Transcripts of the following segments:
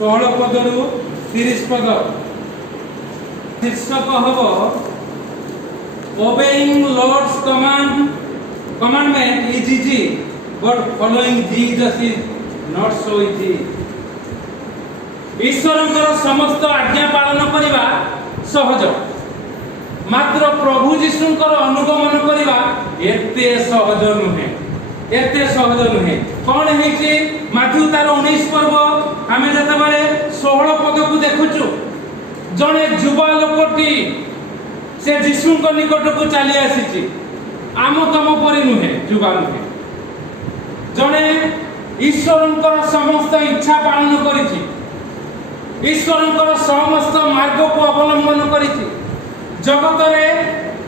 16 पदरू 30 पद शीर्षक हम obeying Lord's commandment is easy, but following Jesus is not so easy. ईश्वरଙ୍କର ସମସ୍ତ आज्ञा पालन करवा सहज, मात्र प्रभु जीशुଙ୍କର अनुगमन करवा एते सहज नुहे, एते सहज नुहे। कौन है माथ्यू तार 19 पर्व आम जिते 16 पद को देखुचु, जड़े युवा लोकटी से जीशु निकट को चली आसी, आम तम परी नुहे, युवा नुहे, जड़े ईश्वर समस्त इच्छा पालन करिछि, ईश्वर समस्त मार्ग को अवलंबन करिछि, जगत रे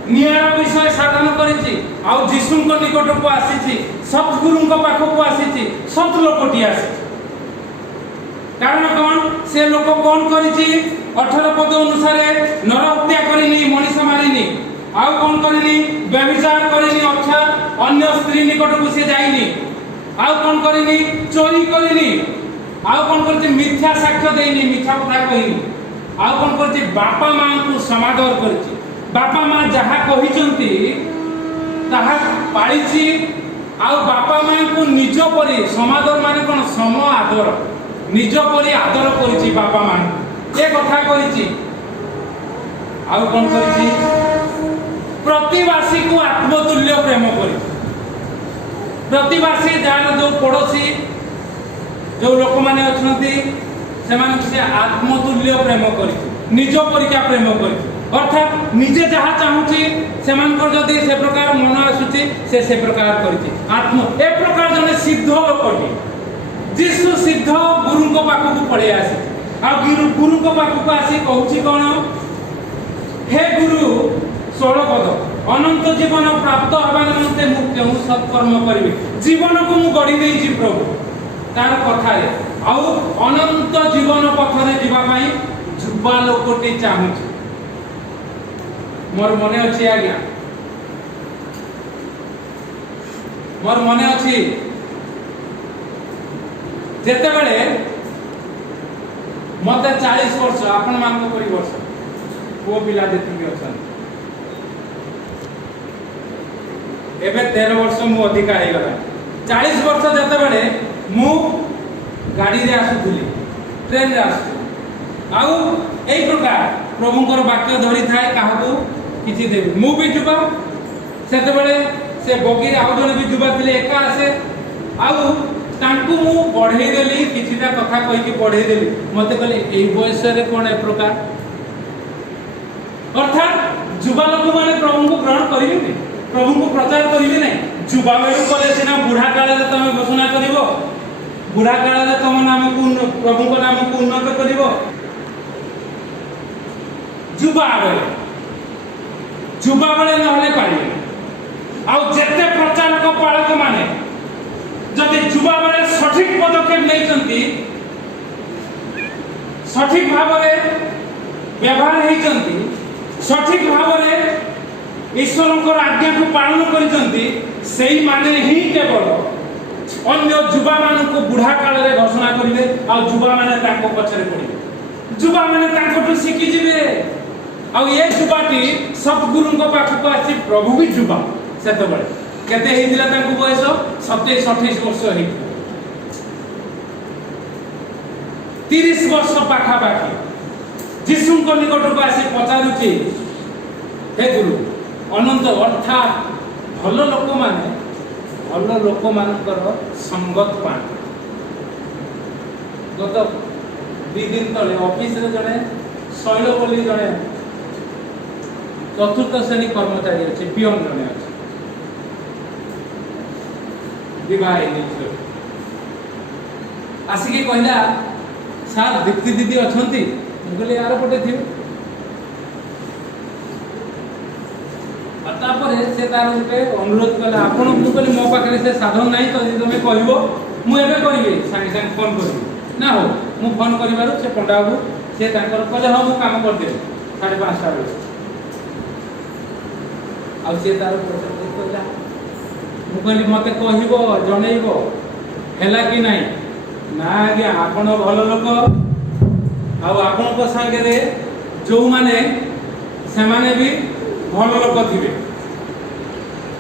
नियार विषय साधन करिछि, आउ जीशु निकट को आसी, सतगुरु पाखक को आसी, सत लोकटी आसी। कारण कौन से लोक कौन करिछि 18 पद अनुसार नर हत्या करिनी, मनीष मारिनी, आउ कौन करिनी व्यभिचार करिनी, अर्थात अन्य स्त्री निकट को से जाइनी, आउ कौन करिनी चोरी करिनी, आउ कौन करछि मिथ्या साक्ष्य देइनी, मिथ्या कथा कहिनी, आउ कौन करछि बापा मां को समादर करछि, बापा मां जहा कहिचंती ताहा पाळिछि, आउ बापा मां को निज परि समादर माने कोन सम आदर, निज परि आदर करिछि बापा मां ए कथा करिछि, आउ कौन करिछि प्रतिवासी को आत्मतुल्य प्रेम करिछि। प्रतिवासी जार जो पड़ोसी जो लोक माने अछंती से आत्मतुल्य प्रेम करिछि, निज परिका प्रेम करिछि, अर्थात निजे जहा चाहूछि सेमानकर जदि से प्रकार मन आसुछि से प्रकार करिछि। आत्म ए प्रकार जने सिद्ध लोकटी जीशु सिद्ध गुरु को पाखक पड़े आसी, आ गुरु को पाखक आसी कहूछि कोन, हे गुरु 16 पद अनंत जीवन प्राप्त हवा निमंते मु केउ सत्कर्म करिवि, जीवन को मु गढ़ी देइछि प्रभु तार कथा रे, आउ अनंत जीवन पथरे जीवा पई जुबा लोकटी चाहूछि। मोर मने अछि आज्ञा, मोर मने अछि जेते बेले मते 40 वर्ष आपण मानको परि वर्ष को पिला जेति अछन, एबे 13 वर्ष मु अधिका हे गला। 40 वर्ष जेते बेले मु गाड़ी रे आसुथुली, ट्रेन रे आसु, आउ एई प्रकार प्रभुंकर वाक्य धरि थाए काहाकू किछि देबी, मु भी जुबा सेते बेले से बगी रे आउ जने भी जुबा थिले एका आसे, आउ तांकू मु बढ़ेई देली, किछिटा कथा कहि के बढ़ेई देली, मते कहले एई बयस रे कोन ए प्रकार, अर्थात जुबा लोक माने प्रभु को ग्रहण करिबे नै, प्रभु को प्रचार करिबे नै। जुबा बेलू कले सिना बुढ़ा काले रे तमे घोषणा करिवो, बुढ़ा काले रे तम नाम को प्रभु को नाम को उन्नत करिवो। जुबा बेले नहले पारिबे, आउ जेते प्रचारक पालक माने जदि जुबा बेले सठिक पदक्षेप नैचंती, सठिक भाव में व्यवहार होइचंती, सठिक भाव में ईश्वरंकर आज्ञा को पालन करिचंती, सेही माने ही केवल अन्य जुबा मान को बुढ़ा काल रे घोषणा करिवे, आ जुबा माने ताको पछरे पड़िबे, जुबा माने ताकोटु शिखि जिवे। आ ये जुबाटी सतगुरु को पाखक आसी, प्रभु भी जुबा सेते बेले केते हेतिला ताको बयस 27-28 वर्ष हेति, 30 वर्ष पाखा पाखी जीशु को निकट को आसी पचारुछि, हे गुरु अनंत अर्थात भल लोक माने भल लोक मानकर संगत पा। गत 2 दिन तले ऑफिस रे जने शैल बोली जने चतुर्थ श्रेणी कर्मचारी अछि, पियन जने अछि, विवाह आसिके कहला सार दीप्ति दीदी अछंती, मु कहले यार पटे थि, तापर से तार उठे अनुरोध कला आपण मु कहले मो पाखरे से साधन नाही तो तुमे कहबो मु एबे करिवे, संगे संगे फोन करबी ना हो, मु फोन करिबारु से पंडा बाबू से तांकर कहले हां मु काम कर दे 5:30 बजे, आ से तार कहला मु कहली मते कहबो जणैबो हैला कि नाही, ना आज्ञा आपण भल लोक आउ आपनको संगे जो माने से माने भी भल लोक थे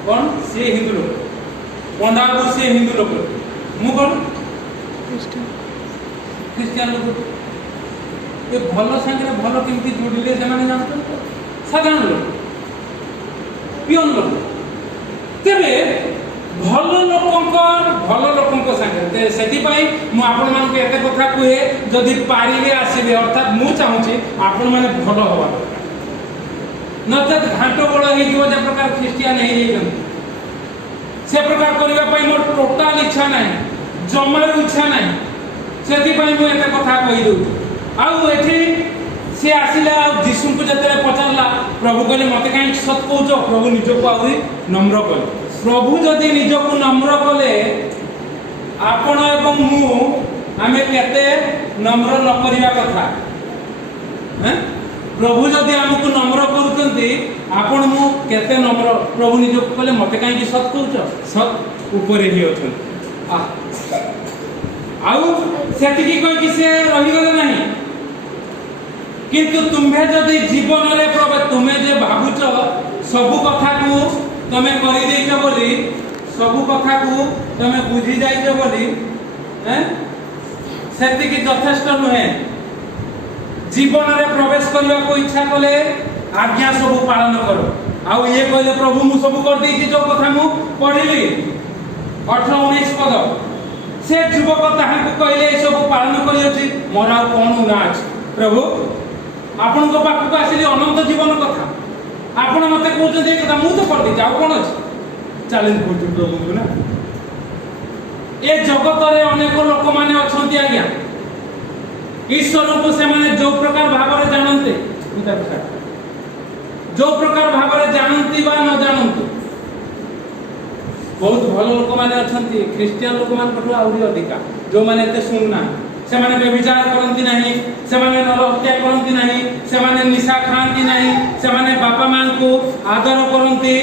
कौन सी हिंदू लोक पंडा को सी हिंदू लोक मु कौन ख्रीस्टियन लोक ये भल संगे भल केमती जोड़िले से माने जानते साधारण लोक पियन लोक तेरे भल लोक संगे से मुझे एत कथा कहे जदि पारे आसबे अर्थात मुझे चाहूँगी आपण मैंने भल हवा नचेत घाट बड़ हो प्रकार ख्रीस्टियान से प्रकार करने मोर टोटाल इच्छा ना जमार इच्छा ना से मुझे कथा कहीदे आठी सी आसिला जीशु को जो पचारा प्रभु कहले मत कहीं सत कौच प्रभु निजक आहरी नम्र कले प्रभु जदि निजक नम्र कले आपण एवं मु आमे केते नम्र न करिया कथा हैं प्रभु जदि हमको नम्र करूचंती आपण मु केते नम्र प्रभु निजक कले मत कहीं सत कौच सत ऊपर ही अछन आउ सेटिकी कोई किसे रही गले नहीं किंतु तुम्हें जदि जीवन रे प्रभु तुम्हें जे भाबुच सब कथा को तमे करि देइछ बोली सब कथा को तमे बुझी जाइछ बोली हैं सेति की यथेष्ट नहे जीवन रे प्रवेश करबा को इच्छा कले आज्ञा सब पालन करो आउ ये कहले प्रभु मु सब कर देइछि जो कथा मु पढिली 18 19 पद से युवक ताहा को कहले सब पालन करि अछि मोर आ कोन ना अछि प्रभु आपण को पाख को आसिली अनंत जीवन कथा आपण मते कहउछन जे कथा मु तो कर दे जाऊ कोन अछि चैलेंज करछु प्रभु को ना ए जगत रे अनेक लोक माने अछंती आज्ञा ईश्वर को से माने जो प्रकार भाव रे जानते जो प्रकार भाव रे जानती बा न जानंतु बहुत भल लोक माने अछंती ख्रिस्टियन लोक मान कठो आउरी अधिका जो माने एते सुनना से माने व्यभिचार करंती नहीं से माने नर हत्या करंती नहीं से माने निशा खांती नहीं से माने बापा मां को आदर करंती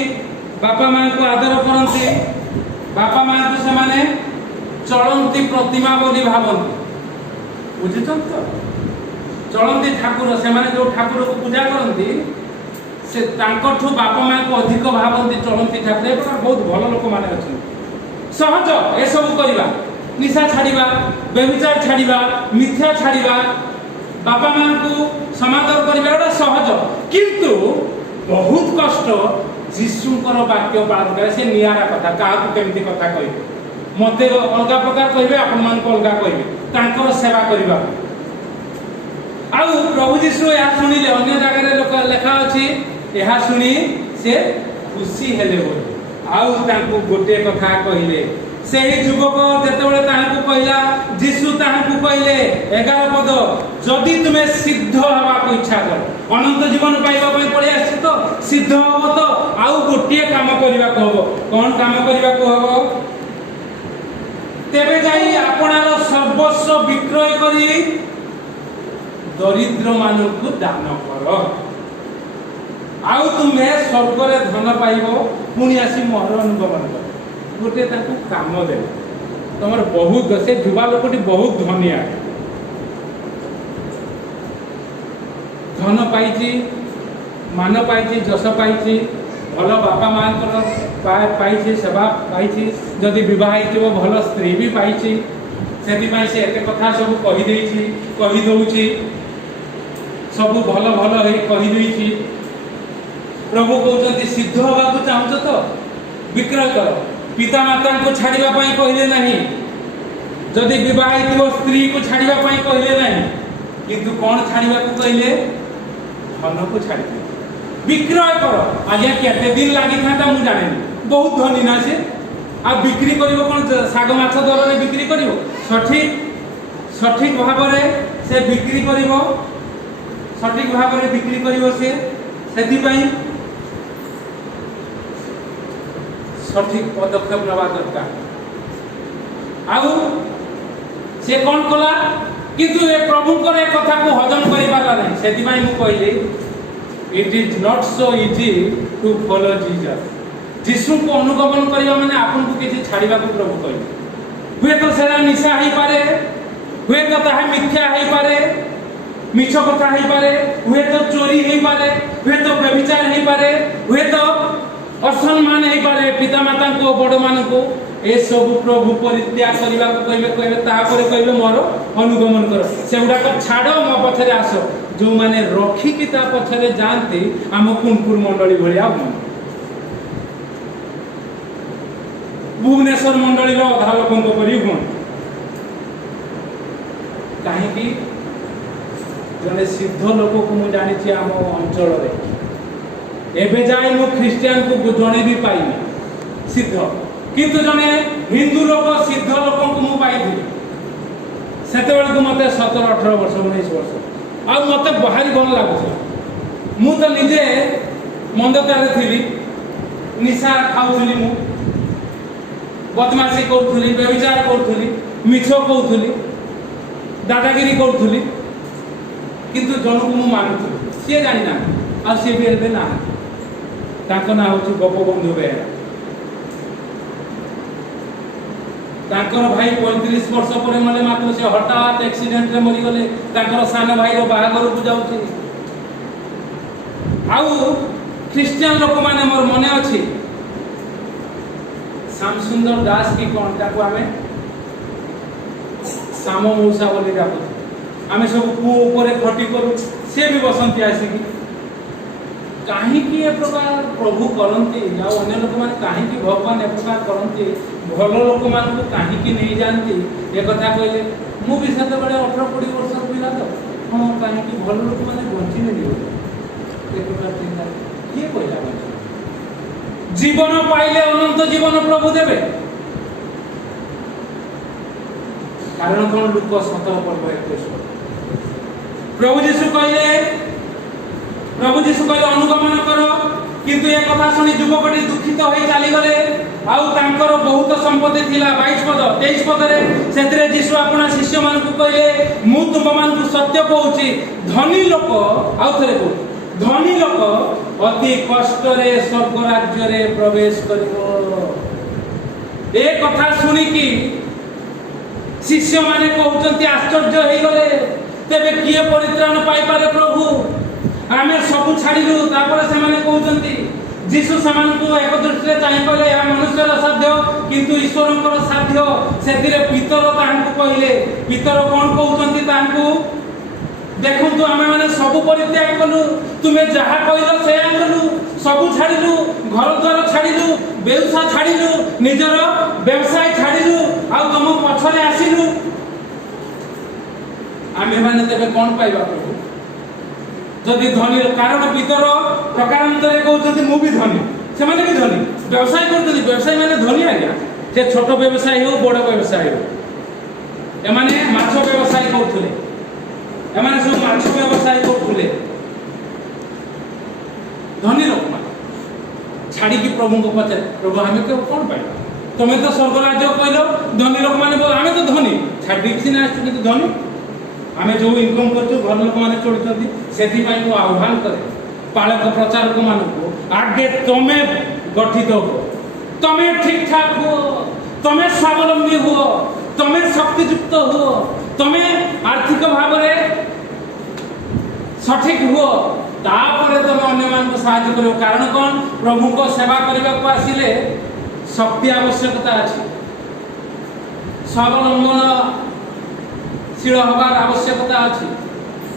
बापा मां को आदर करंती बापा मां को से माने चलंती प्रतिमा बोली भावंती बुझिछन तो चलंती ठाकुर से माने जो ठाकुर को पूजा करंती से तांकठु बापा मां को अधिक भावंती चलंती ठाकुर ए प्रकार बहुत भल लोक माने अछन सहज ए सब करिबा निशा छाड़िबा व्यभिचार छाड़िबा मिथ्या छाड़िबा बापा मां को समादर करिबा एटा सहज किंतु बहुत कष्ट जीशुकर वाक्य पालन करे से नियारा कथा काहा केमती कथा कहिबे मते अलगा प्रकार कहिबे आपन मान को अलगा कहिबे तांकर सेवा करिबा आउ प्रभु जीशु या सुनिले अन्य जगह रे लोक लेखा अछि एहा सुनी से खुशी हेले हो आउ तांको गोटे कथा कहिले सेही युवक जेतेबेले ताहाकू कहला जीशु ताहाकू कहले 11 पद जदि तुमे सिद्ध हवा को इच्छा करो अनंत जीवन पाइबा पई पळे आछि तो सिद्ध हो तो आउ गोटे काम करबा को हबो कोन काम करबा को हबो तेबे जाई आपनार सर्वस्व विक्रय करी दरिद्र मानकू दान करो आउ तुमे स्वर्ग रे धन पाइबो पुनी आसी मोहर अनुगमन करो गोटे ताकू काम दे तमर बहुत से युवा लोकटी बहुत धनिया धन पाइछि मान पाइछि जस पाइछि भल बापा मां पाइछि सेवा पाइछि जदि विवाहित हो भल स्त्री भी पाइछि सेति पई से एते कथा सब कहि देछि कहि दउछि सब भल भल हे कहि देछि प्रभु कहउछन्ति सिद्ध होबा को चाहछ तो विक्रय करो पिता माता को छाड़िबा पई कहले नहीं जदि विवाहित हो स्त्री को छाड़िबा पई कहले नहीं किंतु कोन छाड़िबा को कहले धन को छाड़ी विक्रय करो आज्ञा केते दिन लागि थाता मु जाने बहुत धनी ना से आ बिक्री करिवो कोन साग माछ दर रे बिक्री करिवो सठिक भाव रे से बिक्री करिवो सठिक भाव रे बिक्री करिवो से सेति पई सठिक पदक्षेप नवा दरकार आउ से कौन कला किंतु ए प्रभु को ए कथा को हजम करि पाला नहीं सेति माई मु कहले it is not so easy to follow Jesus जीसु को अनुगमन करिया माने आपन को किछि छाड़ीबा को प्रभु कहले हुए तो सेरा निशा ही पारे हुए तो ताहा मिथ्या ही पारे मिछ कथा हे पारे, हुए तो चोरी हे पारे, हुए तो व्यभिचार हे पारे, हुए तो असम्मान हे पारे पिता माता को बड़ मान को ए सब प्रभु परित्याग करबा को कहबे तापर कहबे मोर अनुगमन कर सेउडा को छाड़ो मो पछरे आसो जो माने रखी कि ता पछरे जानती हम कुनपुर मंडली भलिया हम भुवनेश्वर मंडली रो अधा लोकन को करी गुण काहे कि जने सिद्ध लोक को मु जानि छी हम अंचल रे एबे जाय मु क्रिश्चियन को जणे भी पाइनी सिद्ध किंतु जने हिंदू लोक सिद्ध लोक को मु पाइथि सेते बेल को मते 17 18 वर्ष 19 वर्ष आ मते बाहरी भल लागु मु तो निजे मंदतारे थिली निशा खाउथली मु बदमाशी करथली व्यभिचार करथली मिछ कहथली दादागिरी करथली किंतु जन को मु मानुथली से जानि ना आ से भी एबे ना ताको ना होची गोपबंधु बेहेरा ताकर भाई 35 वर्ष पर मले मात्र से हठात एक्सीडेंट रे मरी गले ताकर सान भाई रो बाहागर को जाउची आउ क्रिश्चियन लोक माने मोर मने अछि श्याम सुंदर दास की कोन ताको हमें श्याम मौसा बोली डाकू आमे सब कु ऊपर खटी करू से भी बसंती आसी काहे कि ए प्रकार प्रभु करंती या अन्य लोक माने काहे कि भगवान ए प्रकार करंती भल लोक मान को काहे कि नहीं जानती ए कथा कहले मु भी सते बडे 18 20 वर्ष पिला तो हां काहे कि भल लोक माने बंची नहीं हो ए प्रकार चिंता के कहला जीवन पाइले अनंत जीवन प्रभु देबे कारण कोन लोक सत पर्व एक प्रभु यीशु कहले अनुगमन करो किंतु एक कथा सुनी युवकटी दुखित होई चली गले आउ तांकर बहुत संपत्ति थिला 22 पद 23 पद रे सेतरे यीशु आपना शिष्य मान को कहले मु तुम मान को सत्य कहूची धनी लोक आउ थरे को धनी लोक अति कष्ट रे स्वर्ग राज्य रे प्रवेश करिवो ए कथा सुनी की शिष्य माने कहउचंती आश्चर्य होई गले तेबे किए परित्राण पाई पारे प्रभु आमे सब छाड़िलु तापर से माने कहउचंती जीसु समान को एक दृष्टि चाहि कहले या मनुष्यर साध्य किंतु ईश्वरंकर साध्य सेतिरे पितर तांको कहले पितर कोन कहउचंती तांको देखंतु आमे माने सब परित्याग कलु तुमे जहा कहलो से आनलु सब छाड़िलु घर द्वार छाड़िलु व्यवसाय छाड़िलु निजर व्यवसाय छाड़िलु आ तुम पछरे आसिलु आमे माने तबे कोन पाइबा प्रभु जदि धनी कारण पितर प्रकारांतरे कहउचंती मु भी धनी से माने भी धनी व्यवसाय करतली व्यवसाय माने धनी आज्ञा से छोट व्यवसाय हो बड़ व्यवसाय हो ए माने माछ व्यवसाय करथले ए माने सब माछ व्यवसाय करथले धनी लोक माने छाड़ी की प्रभु को पछे प्रभु हमें के कोन पाइबा तमे तो स्वर्ग राज्य कहलो धनी लोक माने हमें तो धनी छाड़ी सिना आछि कि धनी आमे जो इनकम करछु घर लोक माने चोडछथि सेथि पई को आह्वान करे पालक प्रचारक मानको आगे तमे गठित हो तमे ठीक ठाक हो तमे स्वावलंबी हो तमे शक्तियुक्त हो तमे आर्थिक भाव रे सठिक हो तापरे तमे अन्य मान को सहायता करियो कारण कोन प्रभु को सेवा करबा को आसीले शक्ति आवश्यकता अछि स्वावलंबन शील हबार आवश्यकता अछि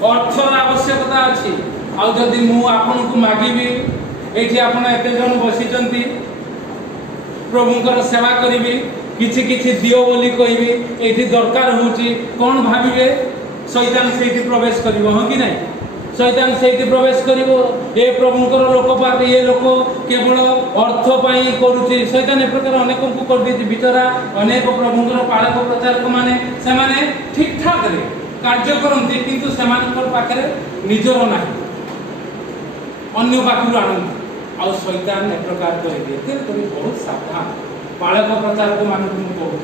अर्थर आवश्यकता अछि आ जदि मु आपन को मागिबी एठी आपन एते जन बसिचंती प्रभुकर सेवा करिबी किछि किछि दियो बोली कहिबी एठी दरकार होची कोन भाबिबे शैतान सेठी प्रवेश करिवो ह कि नै शैतान सेठी प्रवेश करिवो ए प्रभुकर लोक पात ये लोक केवल अर्थ पाई करूची शैतान ए प्रकार अनेक को कर देती बिचारा अनेक प्रभुकर पालक प्रचारक माने से माने ठीक ठाक रे कार्य करंती किंतु सेमानकर पाखरे निजर नाही अन्य पाखरु आनंद आ शैतान ए प्रकार कर देते तो बहुत सावधान पालक प्रचारक मान को कहू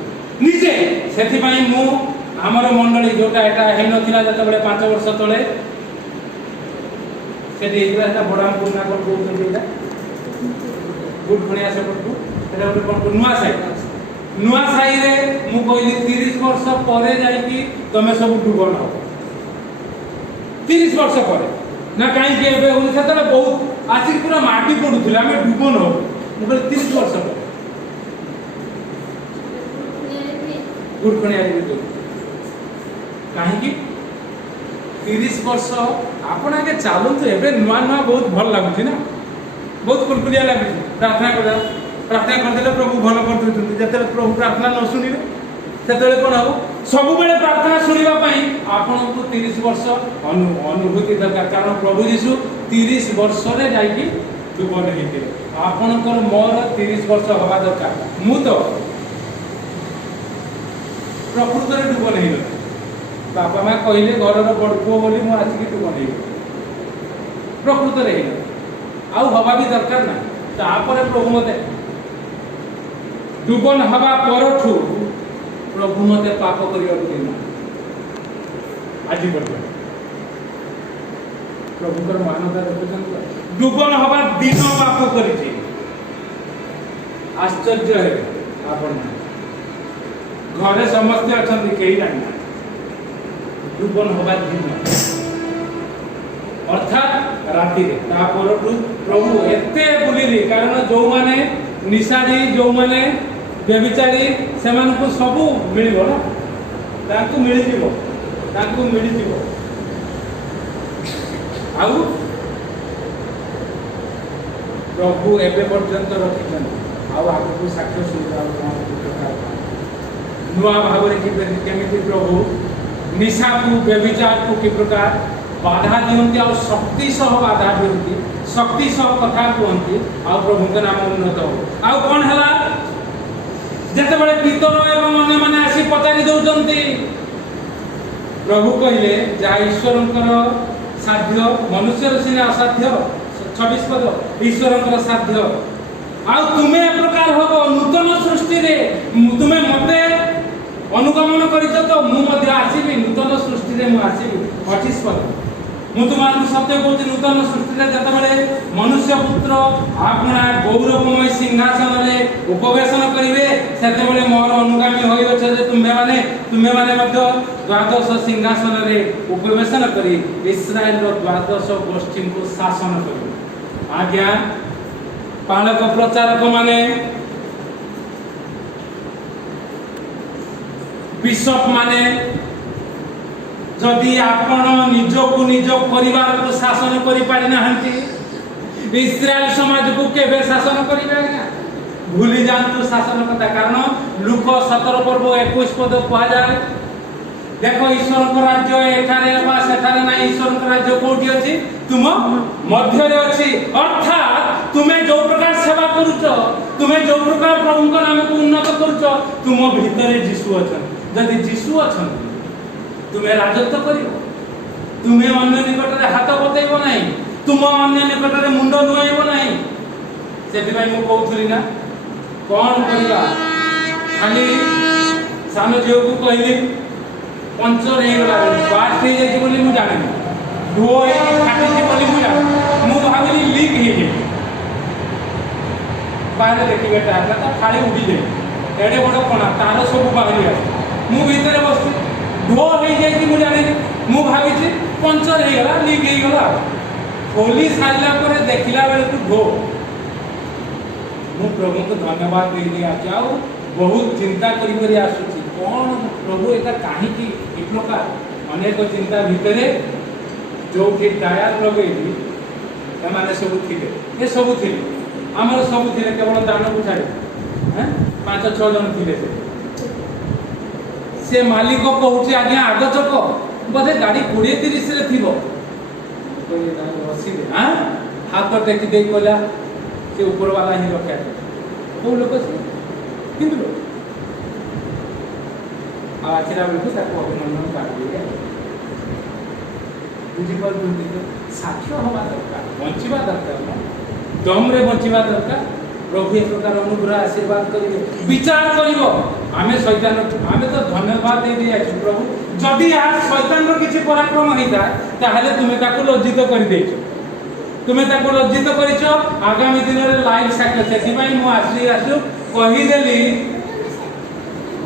निजे सेथि पई मु हमर मंडली जोटा एटा हे नथिला जते बेले 5 वर्ष तळे सेठी एटा बडाम पुना कर कहउछन एटा गुड खणिया से पटू एटा कोन नुआ साई रे मु कहली 30 वर्ष परे जाई कि तमे सब डुबन हो 30 वर्ष पर ना कहीं से बहुत आसिक पूरा माटी पड़ुले आम डुब न मुझे 30 वर्ष पर गुड़खणिया कहीं 30 वर्ष आपण आगे चलतु एवं नुआ नुआ बहुत भल लगुच ना बहुत कुलकुलिया लगे प्रार्थना करदे प्रभु भल कर जो प्रभु प्रार्थना न शुणिले से कौन हम सब प्रार्थना शुणापी आपन को 30 वर्ष अनुभूति दरकार कारण प्रभु यीशु 30 वर्ष जाकि डुबन होते आपणकर मोर 30 वर्ष हवा दरकार मु तो प्रकृत में डुबन हो बापा माँ कहले घर बड़ पुओ बोली मुझे आसिक डुबन हो प्रकृत में आउ हवा भी दरकार ना तापर प्रभु मत डुबन हवा परठू प्रभु मते पाप करिया आज प्रभुकर मानवता देखुं डुबन हवा दिन पाप कर आश्चर्य है आपण घरे समस्ते अच्छा कहीं जाना डुबन हवा दिन अर्थात राति प्रभु एते बुलिले कारण जो माने निशारी जो माने व्यभिचारी से सबू मिल मिल आउ प्रभु एवं पर्यंत रखी आगे साक्ष्य सुविधा नुआ भाव केमी प्रभु निशा को व्यभिचार को कि प्रकार बाधा दिखती आ शक्ति सह बाधा दिखती शक्ति सह कथा कहती आ प्रभु के नाम उन्नत हो आउ कौन है जितेबाला पितर एवं अन्य मैंने आसी पचारि दौरान प्रभु कहले जहाँ ईश्वर साध्य मनुष्य सीना असाध्य 26 पद ईश्वर साध्य आ तुम्हें ए प्रकार हम नूतन सृष्टि रे तुम्हें मते अनुगमन कर तो मुझे आसबि नूतन सृष्टि रे आसबि 28 पद मु तुम सत्य कहूँ नूतन सृष्टि जिते मनुष्य पुत्र अपना गौरवमय सिंहासन में उपवेशन करेंगे से मोर अनुगामी हो तुम्हें मैंने द्वादश सिंहासन में उपवेशन कर इस्राएल द्वादश गोष्ठी को शासन कर आज्ञा पालक प्रचारक माने बिशप माने जदि आपण निज को निज परिवार को शासन करि पारि नाहंती इस्राएल समाज को केबे शासन करिवे आज्ञा भूली जानतु शासन कथा कारण लुक 17 पर्व 21 पद कहा जाए देखो ईश्वर को राज्य एठारे बा सेठारे ना ईश्वर को राज्य कोठी अछि तुम मध्य रे अछि अर्थात तुम्हें जो प्रकार सेवा करूछ तुम्हें जो प्रकार प्रभु को नाम को उन्नत करूछ तुम भीतर यीशु अछन जदि यीशु अछन तुम्हें राजत्व कर तुम्हें अन्य निकट में हाथ बतेब ना तुम अन्य निकट में मुंड नुआब ना से कहूली ना कौन करवा खाली सान झील को कहली पंचर होगा बास्ट हो जाए मुझे जाने धो फाटी मुझे भाविली लीक हो बाहर देखिए फाड़ी उड़ी जाए एडे बड़ कणा तार सब बाहरी आस मुझे बस धो हो जाए मुझे जानी मु भावी पंचर होगा लीक होगा खोली सारा पर देखला बेलू धो मु प्रभु को धन्यवाद दे आ बहुत चिंता करी आसुची कौन प्रभु एटा कहीं प्रकार अनेक चिंता भितर जो टायर लगे सब थे ये सब थे आमर सब थे केवल दान को छाड़ 5-6 जन थे से मालिक कहूँ आज्ञा आग चक बोधे गाड़ी 20-30 रे थी बसिले हाँ हाथ टेकी दे कहला से ऊपर वाला ही रखा कौ लोक से हिंदू लोग आसला बेलू अभिनंदन कर बुझीपार साक्ष्य हवा दरकार बचा दरकार दम्रे बचा दरकार प्रभु एक प्रकार अनुग्रह आशीर्वाद करेंगे विचार कर आम शैतान आम तो धन्यवाद दे दिया प्रभु जदि आज शैतान किसी पराक्रम होता है तुम्हें लज्जित कर तुम्हें लज्जित कर आगामी दिन में लाइव साक्ष्य से मुझे आसू कहीदेली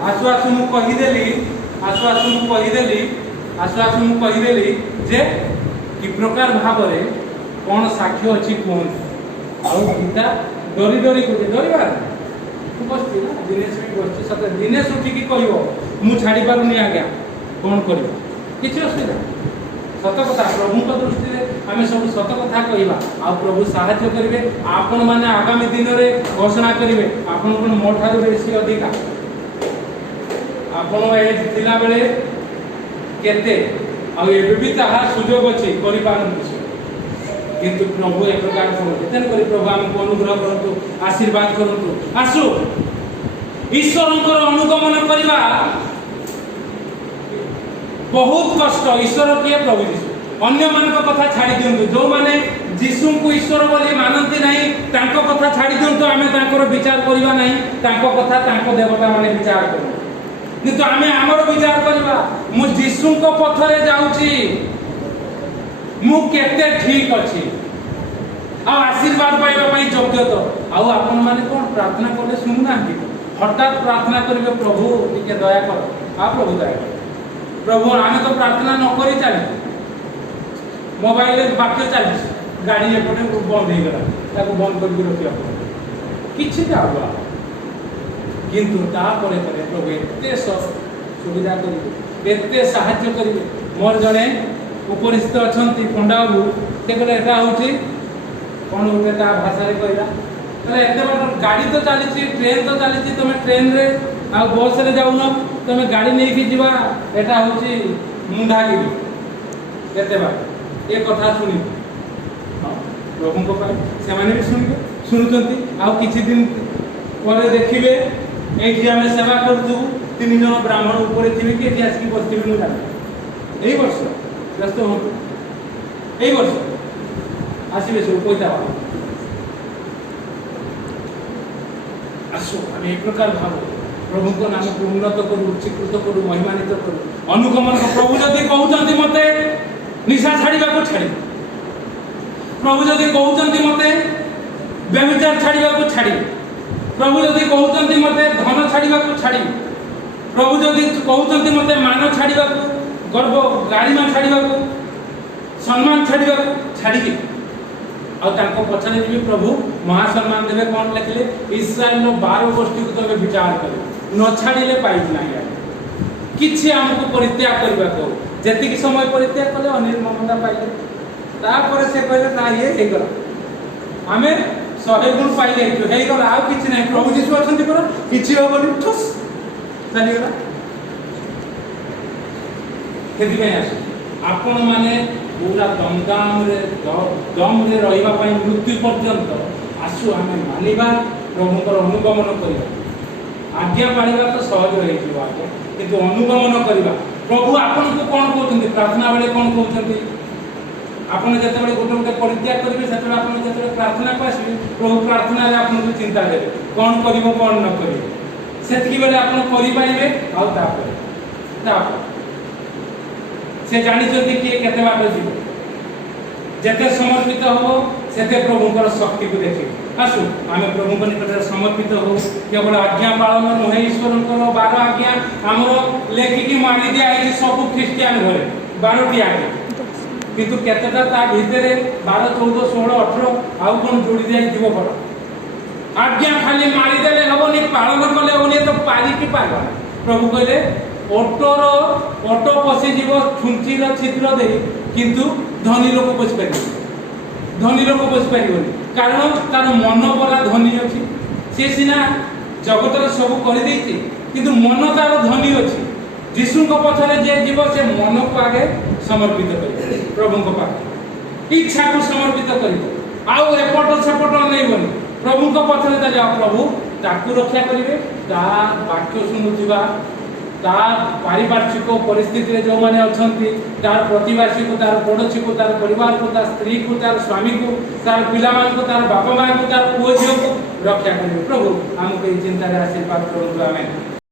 आसु आसु मुझे कहीदेली आसु आसु मुझे कहीदेली जे कि प्रकार भाव में कौन साक्ष्य अच्छी कहते आउ गीता डरी डरी कहते डरबार तू बसती ना दिनेश भी बसती सत दिनेश उठिकी कह मु छाड़ी पारुनी आज्ञा कौन कर किसी असुविधा सत कथा प्रभु दृष्टि में आम सब सत कथा कहवा आ प्रभु साहाय्य करेंगे आपण मैंने आगामी दिन में घोषणा करेंगे आपण को मो ठार बेसी अधिका आपण एज थिला बेले केते आ एबे भी ताहा सुयोग अछि करि पारन किंतु प्रभु एक प्रकार करते तेन करी प्रभु हमको अनुग्रह करंतु आशीर्वाद करंतु आसु ईश्वरंकर अनुगमन करबा बहुत कष्ट ईश्वर किए प्रभु यीशु अन्य मानक कथा छाड़ी दियंतु जो माने यीशु को ईश्वर बोली मानती नहीं तांको कथा छाड़ी दियंतु आमे तांकर विचार करबा नहीं तांको कथा तांको देवता माने विचार करू किंतु आमे हमर विचार करबा मु यीशु को पथरे जाउची मु केते ठीक अछि आ आशीर्वाद पाइबा पई योग्य तो आ आपण माने कोन प्रार्थना करले सुनु ना हठात प्रार्थना करिवे प्रभु टिके दया कर आ प्रभु दया कर प्रभु आमे तो प्रार्थना न करी चली मोबाइल रे वाक्य चली गाड़ी एपटे बंद हो गला ताको बंद कर रखिया किछि जाबा किंतु ता परे परे प्रभु एते सुविधा करिवे एते सहायता करिवे मोर जने उपरिस्थ अछंती पंडा बाबू से कहले एटा होची कोन होते ता भाषा रे कहला तले एते बड़ गाड़ी तो चलीची ट्रेन तो चलीची तमे ट्रेन रे आ बस रे जाउनो तमे गाड़ी नै कि जीवा एटा होची मुंडागिरी एते बा ए कथा सुनी प्रभु को पाए से माने भी सुनिबे सुनुचंती आ किछि दिन परे देखिबे एठी हमें सेवा करतु तीन जन ब्राह्मण ऊपर थिबे कि एठी आसी बसथिबे नु जाने एई वर्ष व्यस्त हो एई वर्ष आसीबे सब कोइता आसो हम एक प्रकार भाव प्रभु को नाम को उन्नत करू उच्चीकृत करू महिमान्वित करू अनुगमन प्रभु जदि कहउचंती मते निशा छाड़ीबा को छाड़ी प्रभु जदि कहउचंती मते व्यभिचार छाड़ीबा को छाड़ी प्रभु जदि कहउचंती मते धन छाड़ीबा को छाड़ी प्रभु जदि कहउचंती मते मान छाड़ीबा को गर्व गाड़ीमा छाड़ीबा को सम्मान छाड़ीबा को छाड़ी आ ताको पछने भी प्रभु महासम्मान देवे कौन लिखले इस्राएल 12 गोष्ठी को तमे विचार करे न छाड़ीले पाइब नाही किछि हमको परित्याग करबा को जति कि समय परित्याग कले अनिर्ममता पाइले तापर से कहले ना ये हे गला हमें 100 गुण पाइले हे गला आ किछि नाही प्रभु यीशु अछंती पर किछि होबनी ठस चली गला केति में आसे आपण माने पूरा दमदाम रे रहिबा पई मृत्यु पर्यंत आसु आमे मानिबा प्रभुकर अनुगमन करिबा आज्ञा पालिबा तो सहज रहि जिवा किंतु अनुगमन करिबा प्रभु आपन को कोन कहउछन्ती प्रार्थना बेले कोन कहउछन्ती आपन जते बेले गोटे गोटे परित्याग करिवे सेते आपन जते प्रार्थना को आसी प्रभु प्रार्थना रे आपन को चिंता देबे कोन करिवो कोन न करिवो सेतकी बेले आपन करि पाइबे आ तापर से जानी जति कि केते बात जीव जते समर्पित हो सेते प्रभुकर शक्ति को देखि आसु आमे प्रभुक निकट समर्पित हो केवल आज्ञा पालन नहे ईश्वरकर 12 आज्ञा हमरो लेखिकी मानि दिया है सब ख्रिस्टियन घरे 12 टी आज्ञा किंतु केतेटा ता भीतरे 12 14 16 18 आउ कोन जोड़ी दिया जीव पर आज्ञा खाली मारि देले हबनी पालन कले होनी तो पारी की पाइबा प्रभु कहले ऑटो पसी जीव छुंचीर छिद्र दे किंतु धनी लोक पसी पारिबनी कारण तार मन बड़ा धनी अछि से सिना जगत रे सब कर देछि किंतु मन तार धनी अछि यीशु को पछरे जे जीव से मन को आगे समर्पित करियो प्रभु को पाखे इच्छा को समर्पित करियो आउ एपट सेपट नैबनी प्रभु को पछरे जाओ प्रभु ताकू रक्षा करिवे ता वाक्य सुनुथिबा तार पारिपार्श्विक परिस्थिति जो माने अछंती तार प्रतिवासी को तार पड़ोसी को तार परिवार को तार स्त्री को तार स्वामी को तार पिला मान को तार बापा मां को तार पुओ झियो को रक्षा करिवे प्रभु हमको चिंता रे आशीर्वाद करु आमेन।